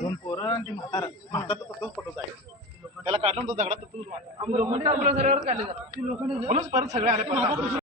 दोन पोरं आणि म्हातारा म्हातारा तर तसंच पटवत आहे. त्याला काढून तो दगडात तूच म्हणूनच परत सगळे आले परत.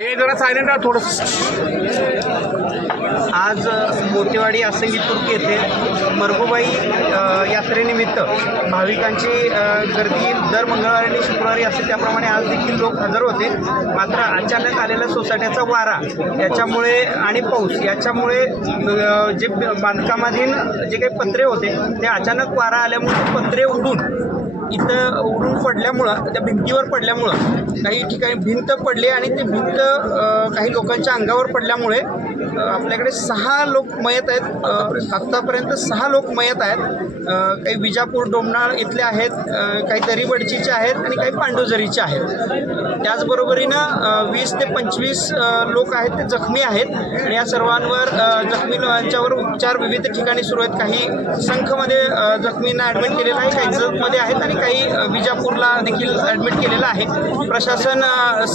हे जरा सायलेंट राहा थोडंसं. आज मोतेवाडी आसंगी तुर्क येथे मरगुबाई यात्रेनिमित्त भाविकांची गर्दी दर मंगळवारी आणि शुक्रवारी असते त्याप्रमाणे आज देखील लोक हजर होते. मात्र अचानक आलेला सोसाट्याचा वारा याच्यामुळे आणि पाऊस याच्यामुळे जे बांधकामाधीन जे काही पत्रे होते ते अचानक वारा आल्यामुळे पत्रे उडून पडल्यामुळं त्या भिंतीवर पडल्यामुळं काही ठिकाणी भिंत पडली आणि ते भिंत काही लोकांच्या अंगावर पडल्यामुळे आपल्याकडे 6 लोक मयत आहेत. आत्तापर्यंत 6 लोक मयत आहेत. काही विजापूर डोमनाळ इथले आहेत, काही दरीबडचीचे आहेत आणि काही पांडुजरीचे आहेत. त्याचबरोबरीनं 20 ते 25 लोक आहेत ते जखमी आहेत आणि या सर्वांवर जखमींच्यावर उपचार विविध ठिकाणी सुरू आहेत. काही संखमध्ये जखमींना ॲडमिट केलेलं आहे, काही जतमध्ये आहेत आणि काही विजापूरला देखील ॲडमिट केलेलं आहे. प्रशासन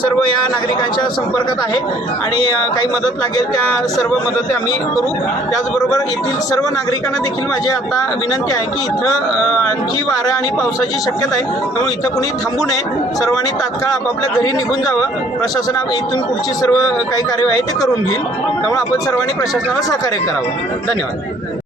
सर्व या नागरिकांच्या संपर्कात आहे आणि काही मदत लागेल त्या सर्व मदत आम्ही करू. त्याचबरोबर येथील सर्व नागरिकांना देखील माझी आता विनंती आहे की इथं आणखी वारा आणि पावसाची शक्यता आहे, त्यामुळे इथं कुणी थांबू नये. सर्वांनी तात्काळ आपापल्या घरी निघून जावं. प्रशासन इथून पुढची सर्व काही कार्यवाही ते करून घेईल, त्यामुळे आपण सर्वांनी प्रशासनाला सहकार्य करावं. धन्यवाद.